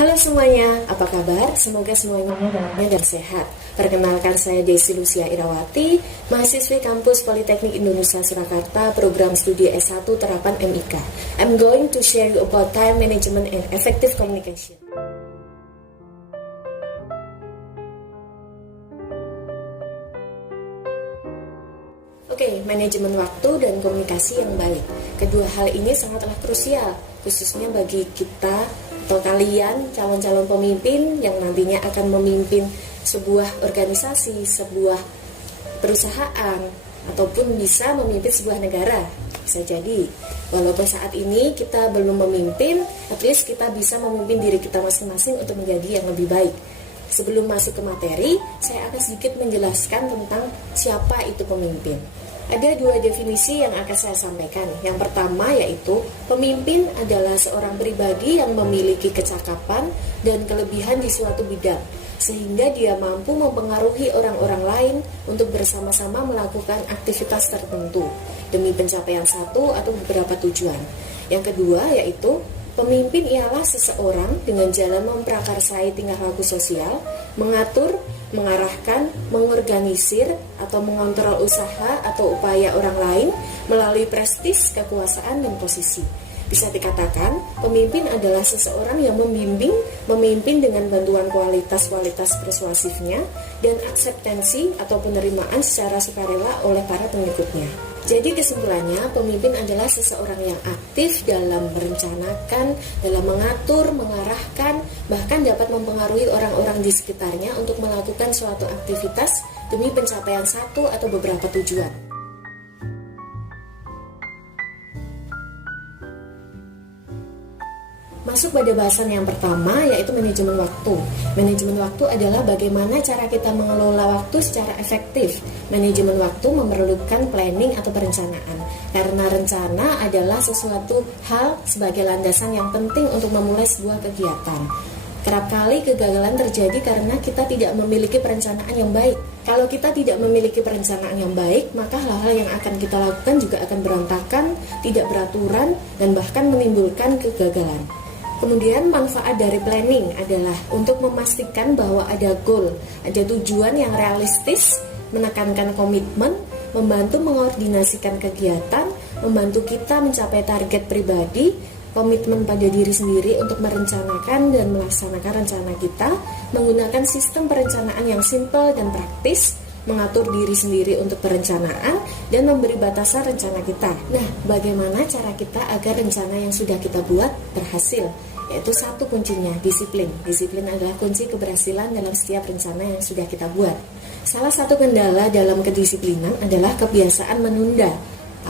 Halo semuanya, apa kabar? Semoga semuanya dalam dan sehat. Perkenalkan, saya Desi Lucia Irawati, mahasiswi kampus Politeknik Indonesia Surakarta, program studi S1 Terapan MIK. I'm going to share you about time management and effective communication. Oke, manajemen waktu dan komunikasi yang baik. Kedua hal ini sangatlah krusial, khususnya bagi kita atau kalian calon-calon pemimpin yang nantinya akan memimpin sebuah organisasi, sebuah perusahaan, ataupun bisa memimpin sebuah negara. Bisa jadi, walaupun saat ini kita belum memimpin, at least kita bisa memimpin diri kita masing-masing untuk menjadi yang lebih baik. Sebelum masuk ke materi, saya akan sedikit menjelaskan tentang siapa itu pemimpin. Ada dua definisi yang akan saya sampaikan. Yang pertama yaitu, pemimpin adalah seorang pribadi yang memiliki kecakapan dan kelebihan di suatu bidang, sehingga dia mampu mempengaruhi orang-orang lain untuk bersama-sama melakukan aktivitas tertentu demi pencapaian satu atau beberapa tujuan. Yang kedua yaitu, pemimpin ialah seseorang dengan jalan memprakarsai tingkah laku sosial, mengatur, mengarahkan, mengorganisir, atau mengontrol usaha atau upaya orang lain melalui prestis, kekuasaan, dan posisi. Bisa dikatakan, pemimpin adalah seseorang yang membimbing, memimpin dengan bantuan kualitas-kualitas persuasifnya, dan akseptansi atau penerimaan secara sukarela oleh para pengikutnya. Jadi kesimpulannya, pemimpin adalah seseorang yang aktif dalam merencanakan, dalam mengatur, mengarahkan, bahkan dapat mempengaruhi orang-orang di sekitarnya untuk melakukan suatu aktivitas demi pencapaian satu atau beberapa tujuan. Masuk pada bahasan yang pertama, yaitu manajemen waktu. Manajemen waktu adalah bagaimana cara kita mengelola waktu secara efektif. Manajemen waktu memerlukan planning atau perencanaan, karena rencana adalah sesuatu hal sebagai landasan yang penting untuk memulai sebuah kegiatan. Kerap kali kegagalan terjadi karena kita tidak memiliki perencanaan yang baik. Kalau kita tidak memiliki perencanaan yang baik, maka hal-hal yang akan kita lakukan juga akan berantakan, tidak beraturan, dan bahkan menimbulkan kegagalan. Kemudian manfaat dari planning adalah untuk memastikan bahwa ada goal, ada tujuan yang realistis, menekankan komitmen, membantu mengordinasikan kegiatan, membantu kita mencapai target pribadi, komitmen pada diri sendiri untuk merencanakan dan melaksanakan rencana kita, menggunakan sistem perencanaan yang simpel dan praktis, mengatur diri sendiri untuk perencanaan, dan memberi batasan rencana kita. Nah, bagaimana cara kita agar rencana yang sudah kita buat berhasil? Yaitu satu kuncinya, disiplin. Disiplin adalah kunci keberhasilan dalam setiap rencana yang sudah kita buat. Salah satu kendala dalam kedisiplinan adalah kebiasaan menunda.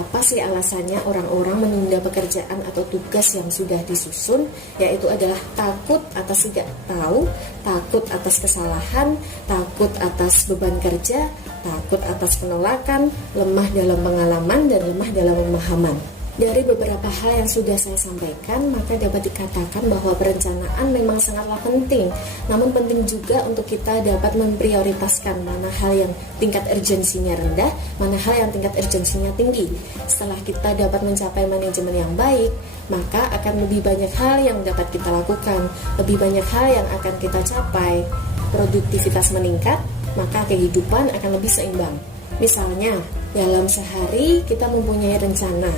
Apa sih alasannya orang-orang menunda pekerjaan atau tugas yang sudah disusun? Yaitu adalah takut atas tidak tahu, takut atas kesalahan, takut atas beban kerja, takut atas penolakan, lemah dalam pengalaman, dan lemah dalam pemahaman. Dari beberapa hal yang sudah saya sampaikan, maka dapat dikatakan bahwa perencanaan memang sangatlah penting. Namun penting juga untuk kita dapat memprioritaskan mana hal yang tingkat urgensinya rendah, mana hal yang tingkat urgensinya tinggi. Setelah kita dapat mencapai manajemen yang baik, maka akan lebih banyak hal yang dapat kita lakukan, lebih banyak hal yang akan kita capai. Produktivitas meningkat, maka kehidupan akan lebih seimbang. Misalnya, dalam sehari kita mempunyai rencana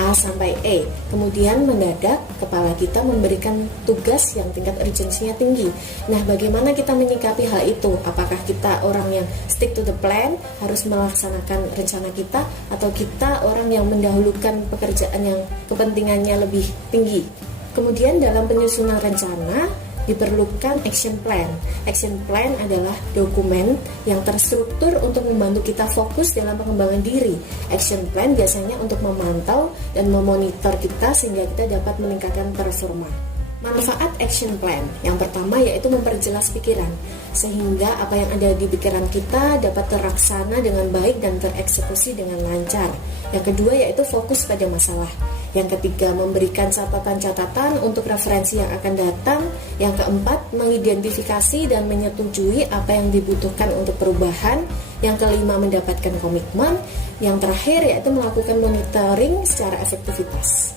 A sampai E, kemudian mendadak kepala kita memberikan tugas yang tingkat urgensinya tinggi. Nah, bagaimana kita menyikapi hal itu? Apakah kita orang yang stick to the plan, harus melaksanakan rencana kita, atau kita orang yang mendahulukan pekerjaan yang kepentingannya lebih tinggi? Kemudian dalam penyusunan rencana diperlukan action plan. Action plan adalah dokumen yang terstruktur untuk membantu kita fokus dalam pengembangan diri. Action plan biasanya untuk memantau dan memonitor kita sehingga kita dapat meningkatkan performa. Manfaat action plan yang pertama yaitu memperjelas pikiran, sehingga apa yang ada di pikiran kita dapat terlaksana dengan baik dan tereksekusi dengan lancar. Yang kedua yaitu fokus pada masalah. Yang ketiga, memberikan catatan-catatan untuk referensi yang akan datang. Yang keempat, mengidentifikasi dan menyetujui apa yang dibutuhkan untuk perubahan. Yang kelima, mendapatkan komitmen. Yang terakhir yaitu melakukan monitoring secara efektivitas.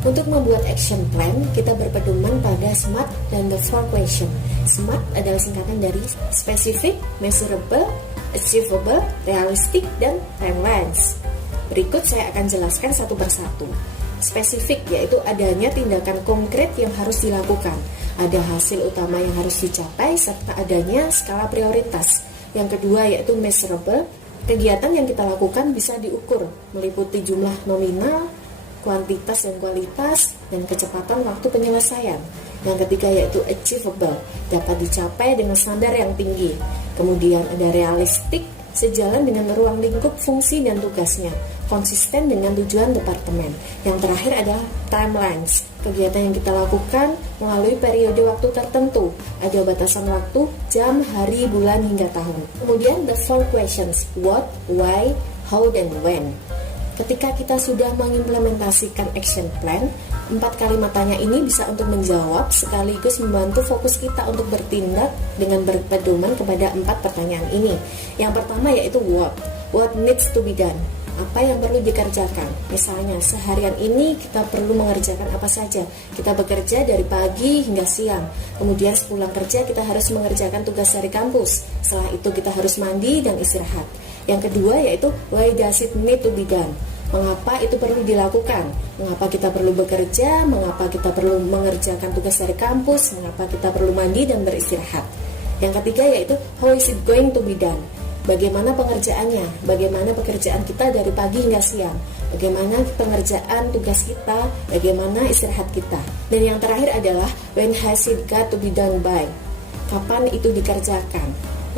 Untuk membuat action plan, kita berpedoman pada SMART dan the 4 question. SMART adalah singkatan dari specific, measurable, achievable, realistic, dan timelines. Berikut saya akan jelaskan satu persatu. Spesifik yaitu adanya tindakan konkret yang harus dilakukan, ada hasil utama yang harus dicapai, serta adanya skala prioritas. Yang kedua yaitu measurable, kegiatan yang kita lakukan bisa diukur, meliputi jumlah nominal, kuantitas dan kualitas, dan kecepatan waktu penyelesaian. Yang ketiga yaitu achievable, dapat dicapai dengan standar yang tinggi. Kemudian ada realistic, sejalan dengan ruang lingkup fungsi dan tugasnya, konsisten dengan tujuan departemen. Yang terakhir adalah timelines, kegiatan yang kita lakukan melalui periode waktu tertentu, ada batasan waktu, jam, hari, bulan, hingga tahun. Kemudian the 4 questions, what, why, how, dan when. Ketika kita sudah mengimplementasikan action plan, 4 kalimat tanya ini bisa untuk menjawab sekaligus membantu fokus kita untuk bertindak dengan berpedoman kepada 4 pertanyaan ini. Yang pertama yaitu what needs to be done. Apa yang perlu dikerjakan? Misalnya seharian ini kita perlu mengerjakan apa saja. Kita bekerja dari pagi hingga siang. Kemudian sepulang kerja kita harus mengerjakan tugas dari kampus. Setelah itu kita harus mandi dan istirahat. Yang kedua yaitu why does it need to be done? Mengapa itu perlu dilakukan? Mengapa kita perlu bekerja? Mengapa kita perlu mengerjakan tugas dari kampus? Mengapa kita perlu mandi dan beristirahat? Yang ketiga yaitu how is it going to be done? Bagaimana pengerjaannya? Bagaimana pekerjaan kita dari pagi hingga siang? Bagaimana pengerjaan tugas kita? Bagaimana istirahat kita? Dan yang terakhir adalah when has it got to be done by? Kapan itu dikerjakan?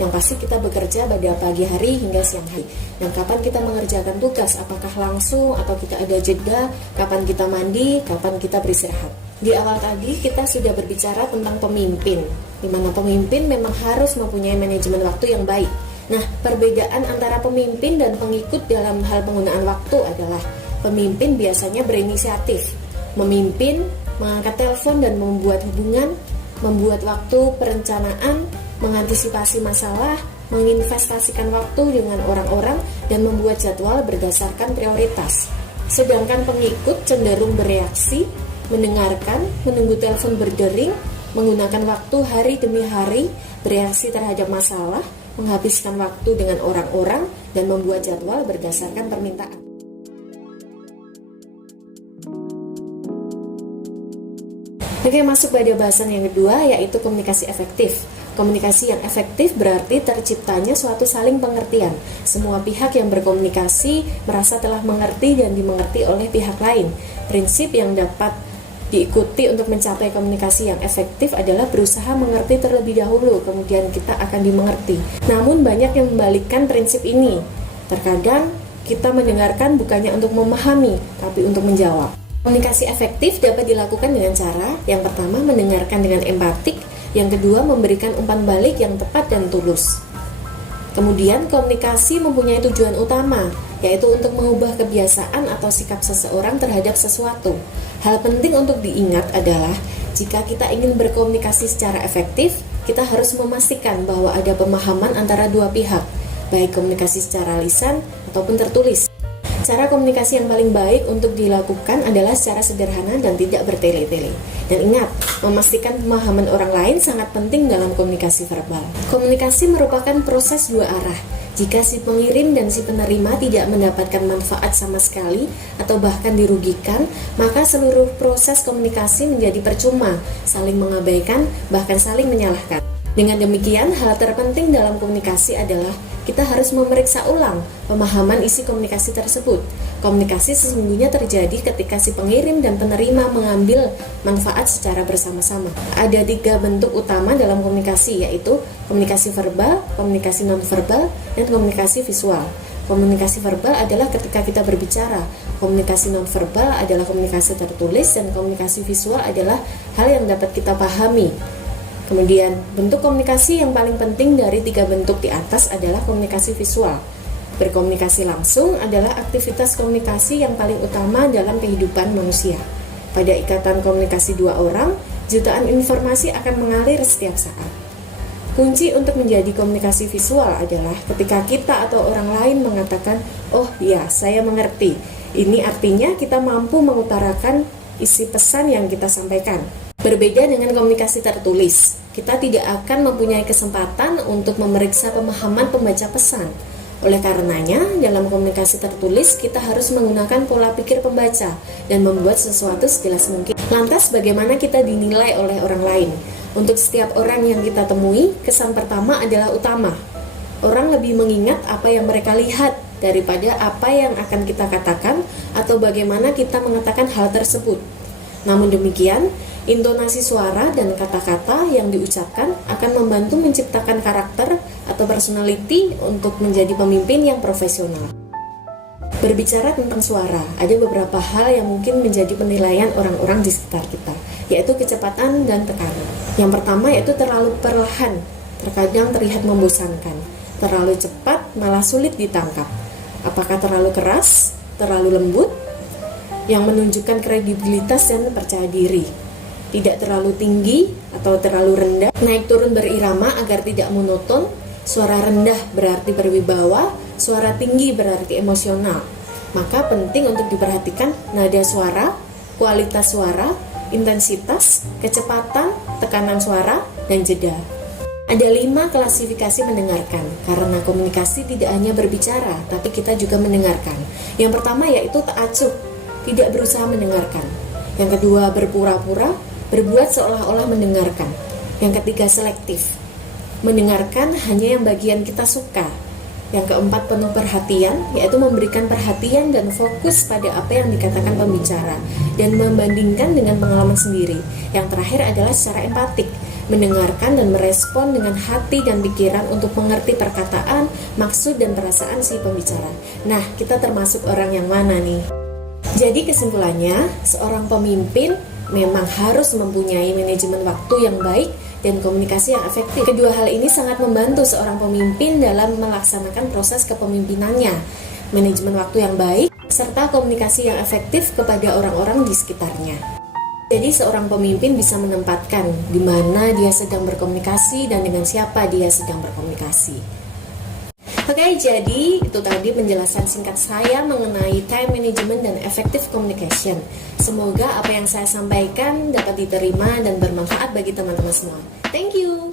Yang pasti kita bekerja pada pagi hari hingga siang hari. Dan kapan kita mengerjakan tugas? Apakah langsung atau kita ada jeda? Kapan kita mandi? Kapan kita beristirahat? Di awal tadi kita sudah berbicara tentang pemimpin, di mana pemimpin memang harus mempunyai manajemen waktu yang baik. Nah, perbedaan antara pemimpin dan pengikut dalam hal penggunaan waktu adalah pemimpin biasanya berinisiatif, memimpin, mengangkat telepon dan membuat hubungan, membuat waktu perencanaan, mengantisipasi masalah, menginvestasikan waktu dengan orang-orang, dan membuat jadwal berdasarkan prioritas. Sedangkan pengikut cenderung bereaksi, mendengarkan, menunggu telepon berdering, menggunakan waktu hari demi hari, bereaksi terhadap masalah, menghabiskan waktu dengan orang-orang, dan membuat jadwal berdasarkan permintaan. Oke, masuk pada bahasan yang kedua yaitu komunikasi efektif. Komunikasi yang efektif berarti terciptanya suatu saling pengertian. Semua pihak yang berkomunikasi merasa telah mengerti dan dimengerti oleh pihak lain. Prinsip yang dapat diikuti untuk mencapai komunikasi yang efektif adalah berusaha mengerti terlebih dahulu, kemudian kita akan dimengerti. Namun banyak yang membalikkan prinsip ini. Terkadang kita mendengarkan bukannya untuk memahami, tapi untuk menjawab. Komunikasi efektif dapat dilakukan dengan cara yang pertama mendengarkan dengan empatik, yang kedua memberikan umpan balik yang tepat dan tulus. Kemudian komunikasi mempunyai tujuan utama, yaitu untuk mengubah kebiasaan atau sikap seseorang terhadap sesuatu. Hal penting untuk diingat adalah jika kita ingin berkomunikasi secara efektif, kita harus memastikan bahwa ada pemahaman antara dua pihak, baik komunikasi secara lisan ataupun tertulis. Cara komunikasi yang paling baik untuk dilakukan adalah secara sederhana dan tidak bertele-tele. Dan ingat, memastikan pemahaman orang lain sangat penting dalam komunikasi verbal. Komunikasi merupakan proses dua arah. Jika si pengirim dan si penerima tidak mendapatkan manfaat sama sekali atau bahkan dirugikan, maka seluruh proses komunikasi menjadi percuma, saling mengabaikan, bahkan saling menyalahkan. Dengan demikian, hal terpenting dalam komunikasi adalah kita harus memeriksa ulang pemahaman isi komunikasi tersebut. Komunikasi sesungguhnya terjadi ketika si pengirim dan penerima mengambil manfaat secara bersama-sama. Ada 3 bentuk utama dalam komunikasi, yaitu komunikasi verbal, komunikasi nonverbal, dan komunikasi visual. Komunikasi verbal adalah ketika kita berbicara, komunikasi nonverbal adalah komunikasi tertulis, dan komunikasi visual adalah hal yang dapat kita pahami. Kemudian, bentuk komunikasi yang paling penting dari 3 bentuk di atas adalah komunikasi visual. Berkomunikasi langsung adalah aktivitas komunikasi yang paling utama dalam kehidupan manusia. Pada ikatan komunikasi 2 orang, jutaan informasi akan mengalir setiap saat. Kunci untuk menjadi komunikasi visual adalah ketika kita atau orang lain mengatakan, "Oh ya, saya mengerti." Ini artinya kita mampu mengutarakan isi pesan yang kita sampaikan. Berbeda dengan komunikasi tertulis, kita tidak akan mempunyai kesempatan untuk memeriksa pemahaman pembaca pesan. Oleh karenanya, dalam komunikasi tertulis, kita harus menggunakan pola pikir pembaca dan membuat sesuatu sejelas mungkin. Lantas, bagaimana kita dinilai oleh orang lain? Untuk setiap orang yang kita temui, kesan pertama adalah utama. Orang lebih mengingat apa yang mereka lihat daripada apa yang akan kita katakan atau bagaimana kita mengatakan hal tersebut. Namun demikian, intonasi suara dan kata-kata yang diucapkan akan membantu menciptakan karakter atau personality untuk menjadi pemimpin yang profesional. Berbicara tentang suara, ada beberapa hal yang mungkin menjadi penilaian orang-orang di sekitar kita, yaitu kecepatan dan tekanan. Yang pertama yaitu terlalu perlahan, terkadang terlihat membosankan. Terlalu cepat malah sulit ditangkap. Apakah terlalu keras, terlalu lembut, yang menunjukkan kredibilitas dan percaya diri. Tidak terlalu tinggi atau terlalu rendah, naik turun berirama agar tidak monoton. Suara rendah berarti berwibawa, suara tinggi berarti emosional. Maka penting untuk diperhatikan nada suara, kualitas suara, intensitas, kecepatan, tekanan suara, dan jeda. Ada 5 klasifikasi mendengarkan, karena komunikasi tidak hanya berbicara, tapi kita juga mendengarkan. Yang pertama yaitu ta'accub, tidak berusaha mendengarkan. Yang kedua berpura-pura, berbuat seolah-olah mendengarkan. Yang ketiga selektif, mendengarkan hanya yang bagian kita suka. Yang keempat penuh perhatian, yaitu memberikan perhatian dan fokus pada apa yang dikatakan pembicara dan membandingkan dengan pengalaman sendiri. Yang terakhir adalah secara empatik, mendengarkan dan merespon dengan hati dan pikiran untuk mengerti perkataan, maksud dan perasaan si pembicara. Nah, kita termasuk orang yang mana nih? Jadi kesimpulannya, seorang pemimpin memang harus mempunyai manajemen waktu yang baik dan komunikasi yang efektif. Kedua hal ini sangat membantu seorang pemimpin dalam melaksanakan proses kepemimpinannya, manajemen waktu yang baik, serta komunikasi yang efektif kepada orang-orang di sekitarnya. Jadi seorang pemimpin bisa menempatkan di mana dia sedang berkomunikasi dan dengan siapa dia sedang berkomunikasi. Oke, jadi itu tadi penjelasan singkat saya mengenai time management dan effective communication. Semoga apa yang saya sampaikan dapat diterima dan bermanfaat bagi teman-teman semua. Thank you.